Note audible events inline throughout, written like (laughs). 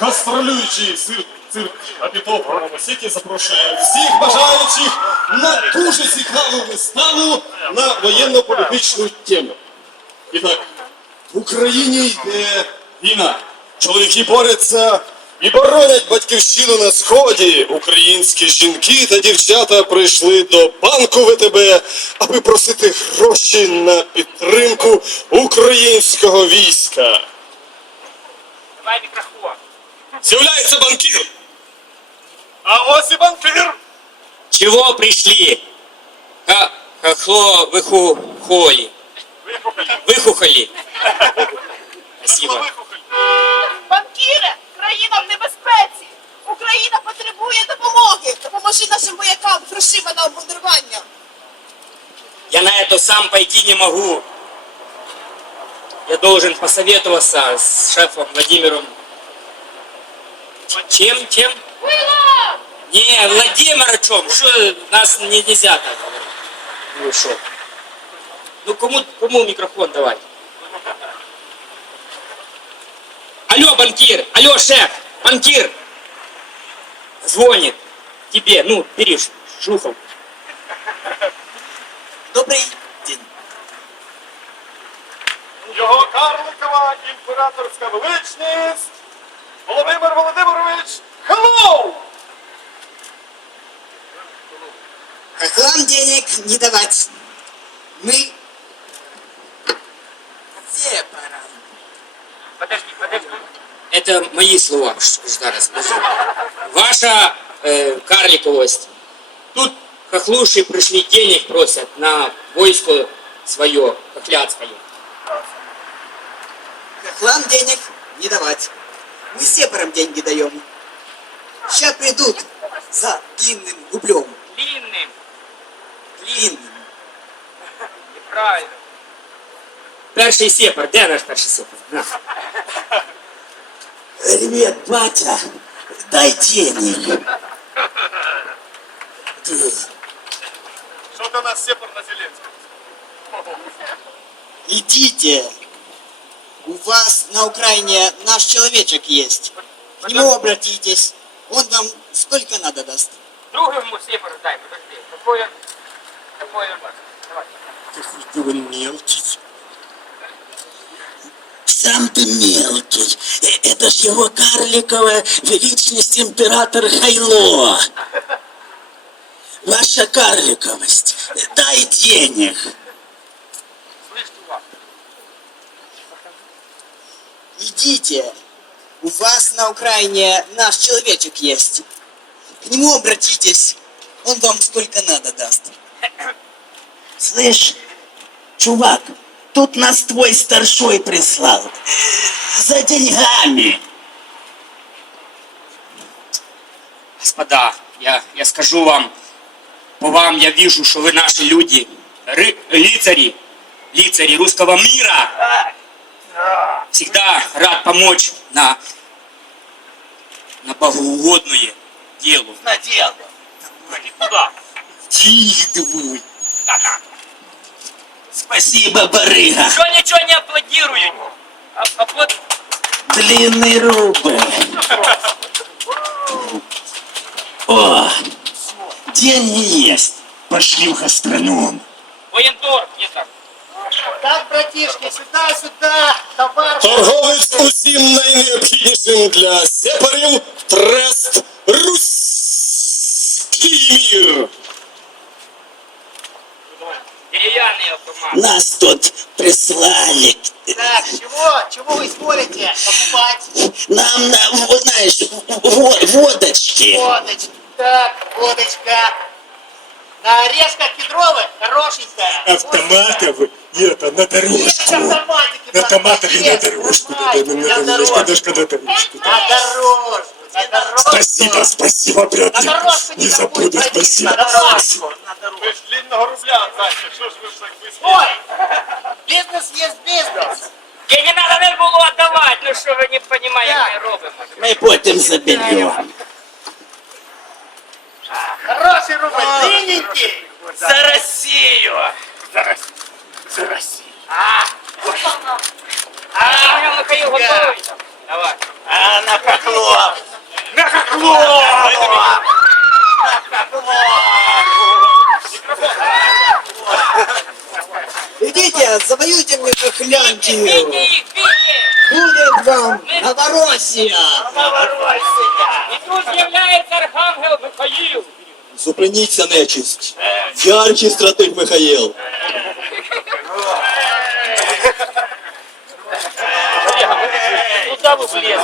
гастролюючий цирк, цирк Апітов Ромасіки запрошує всіх бажаючих на дуже цікаву виставу на воєнно-політичну тему. І так, в Україні йде війна. Чоловіки борються і боронять батьківщину на сході. Українські жінки та дівчата прийшли до банку ВТБ, аби просити гроші на підтримку українського війська. Давай мікрофон. З'являється банкір. А ось і банкір. Чего пришли? Ха хохло выхухоли. Выхухоли. Спасибо. Банкіре, країна в небезпеці. Україна потребує допомоги. Допоможи нашим воякам грошима на обмундирування. Я на это сам пойти не могу. Я должен посоветоваться с шефом Владимиром. Чем? Чем? Не, Владимировичем. Что нас не, нельзя так говорить. Ну что? Ну кому, кому микрофон давай? Алло, банкир! Алло, шеф! Банкир! Звонит тебе. Ну, бери, Шухов. Добрий день. Його карликова імператорська величність Володимир Володимирович Хеллоу! Хохлам денег не давать. Мы все пора. Подожди, подожди. Это мои слова, зараз, подожди. Ваша э, карликовость. Тут хохлуши пришли денег просят на войско свое, хохляцкое. Хохлам денег не давать. Мы сепарам деньги даем. Сейчас придут за длинным рублем. Длинным. Длинным. Правильно. Перший сепар, де наш перший сепар? На. Ребят, батя, дай денег. Ти нас сепар на Зеленського? Идите. У вас на Украине наш человечек есть. К нему обратитесь. Он вам сколько надо даст. Другому сепару дай, подожди. Какое, какое, давай. Ти мелкий. Сам ты мелкий. Э, Это ж его карликовая величность император Хайло. (laughs) Ваша карликовость. Дай денег. Слышь, чувак. Идите. У вас на Украине наш человечек есть. К нему обратитесь. Он вам сколько надо даст. Слышь, чувак, тут нас твой старшой прислал. За деньгами. Господа, я, я скажу вам, по вам я вижу, что вы наши люди, ры, лицари, лицари русского мира. Всегда рад помочь на, на богоугодное делу. На дело. Куда? Дидвуй. Спасибо, барыга. Что ничего не аплодируют? А, аплод- Длинный рубль. О, деньги есть. Пошли в гастроном. Военторг, где там? Так, братишки, сюда, сюда, товар. Торговець усім найнеобхіднішим для сепарів трест Руський мір. Деревянный автомат. Нас тут прислали. Так, чего? Чего вы спорите? Покупать Нам, на, вот знаешь, во- водочки. водочку. Так, водочка. На орешках кедровых хорошенькая. автоматов и это на дорожку. На так, томатов и на дорожку. На дорожку, даже когда дорожку. да. На дорожку. На дорожку. Спасибо, спасибо, брат. На дорожку Не забуду, спасибо. На дорожку. Ви ж длинного рубля, значить, що ж ви ж так близько? Ой, бизнес есть бизнес. Я не надо не было отдавать, ну что вы не понимаете, Так. мы робим. Мы потом заберем. Хороший рубль, длинненький. За Россию! За Россию. А, Михаил, готовый? Давай. А, на хохлов! На хохло! Идите, завоюйте мне бейте! Будет вам Новороссия. І тут з'являється Архангел Михаїл. Зупиніться, нечисть. Яркий стратег Михаїл. Куда ви влізли?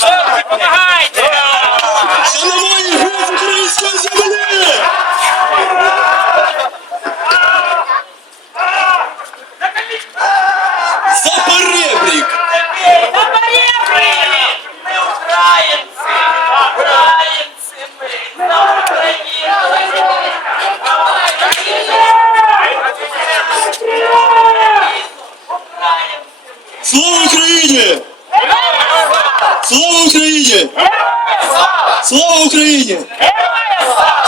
Чорти, помагайте! Шановні геть української землі! За перебрік! На поребрик! Ми українці! Українці ми! За Україну! Слава Україні! Слава Україні! Слава Україні!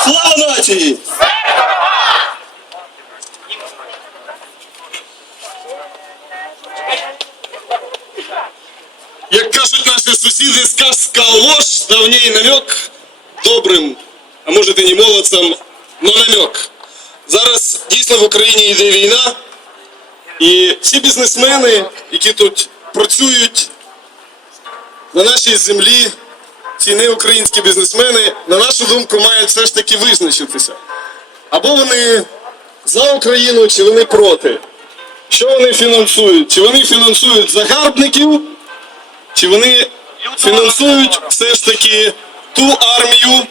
Слава нації! Як кажуть наші сусіди, сказка ложь, давній намек добрим, а може і не молодцям, но намек. Зараз дійсно в Україні йде війна, і всі бізнесмени, які тут працюють на нашій землі, ці неукраїнські бізнесмени, на нашу думку, мають все ж таки визначитися. Або вони за Україну, чи вони проти. Що вони фінансують? Чи вони фінансують загарбників, чи вони фінансують все ж таки ту армію,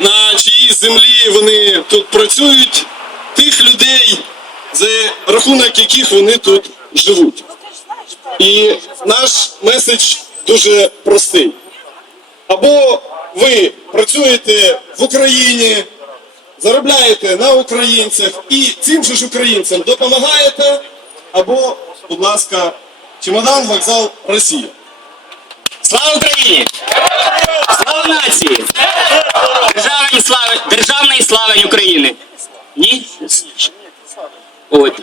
на чиїй землі вони тут працюють, тих людей, за рахунок яких вони тут живуть. І наш меседж дуже простий. Або ви працюєте в Україні, заробляєте на українцях і цим же ж українцям допомагаєте, або, будь ласка, чемодан, вокзал, Росія. Слава Україні! Слава нації! Державної слави, державної слави України! Ні? От.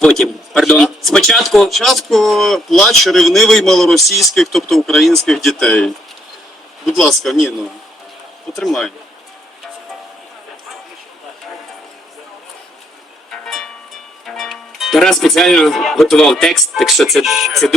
Потім, пардон. Спочатку Спочатку плач ревнивий малоросійських, тобто українських дітей. Будь ласка, ні, ну. потримай. Тарас спеціально готував текст, так що це, це дуже.